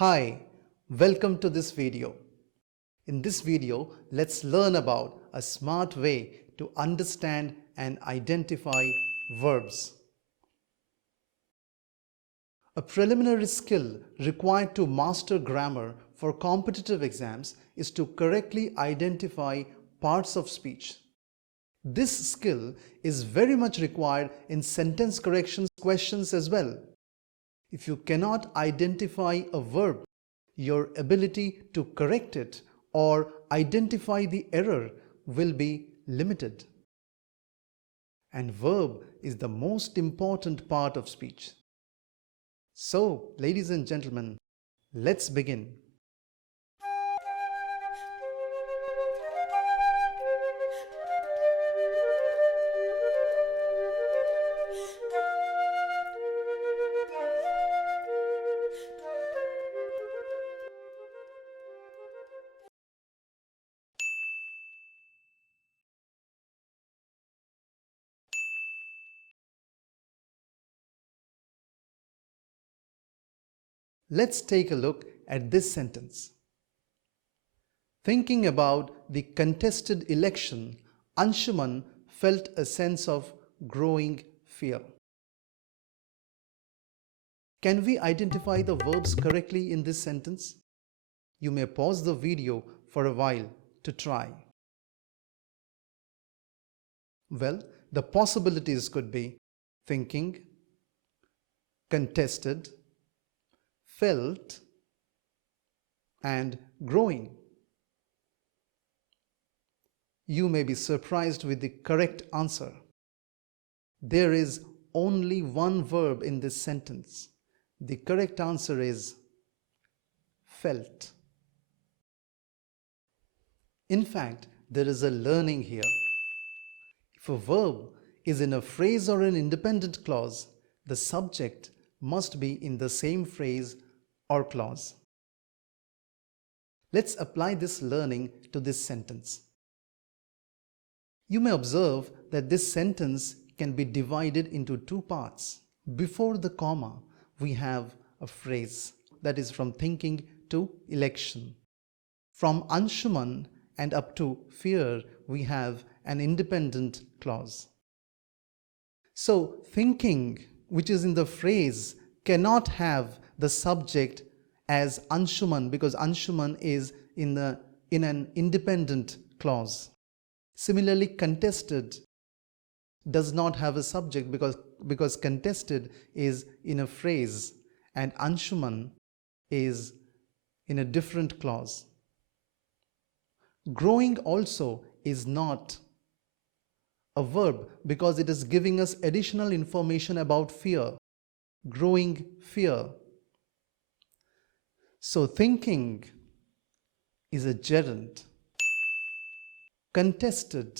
Hi, welcome to this video. In this video, let's learn about a smart way to understand and identify verbs. A preliminary skill required to master grammar for competitive exams is to correctly identify parts of speech. This skill is very much required in sentence corrections questions as well. If you cannot identify a verb, your ability to correct it or identify the error will be limited. And verb is the most important part of speech. So, ladies and gentlemen, let's begin. Let's take a look at this sentence. Thinking about the contested election, Anshuman felt a sense of growing fear. Can we identify the verbs correctly in this sentence? You may pause the video for a while to try. Well, the possibilities could be thinking, contested, felt, and growing. You may be surprised with the correct answer. There is only one verb in this sentence. The correct answer is felt. In fact, there is a learning here. If a verb is in a phrase or an independent clause, the subject must be in the same phrase or clause. Let's apply this learning to this sentence. You may observe that this sentence can be divided into two parts. Before the comma, we have a phrase that is from thinking to election. From Anshuman and up to fear, we have an independent clause. So thinking, which is in the phrase, cannot have the subject as Anshuman because Anshuman is in an independent clause. Similarly, contested does not have a subject because contested is in a phrase and Anshuman is in a different clause. Growing also is not a verb because it is giving us additional information about fear. Growing fear. So thinking is a gerund. Contested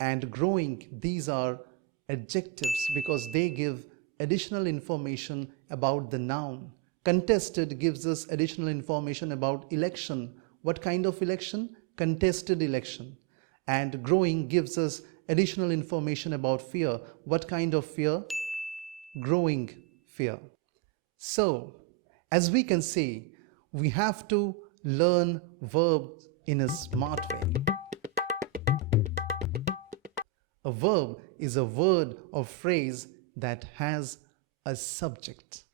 and growing, these are adjectives because they give additional information about the noun. Contested gives us additional information about election. What kind of election? Contested election. And growing gives us additional information about fear. What kind of fear? Growing fear. So, as we can see, we have to learn verbs in a smart way. A verb is a word or phrase that has a subject.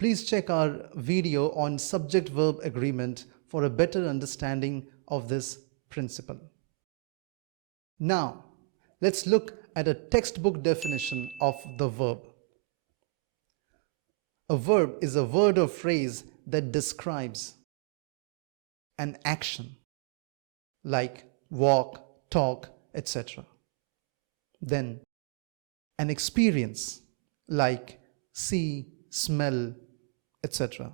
Please check our video on subject-verb agreement for a better understanding of this principle. Now, let's look at a textbook definition of the verb. A verb is a word or phrase that describes an action like walk, talk, etc. Then an experience like see, smell, etc.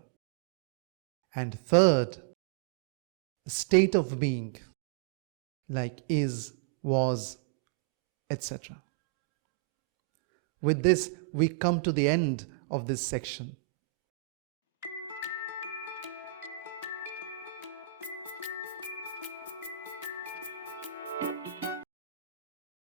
And third, a state of being like is, was, etc. With this, we come to the end of this section.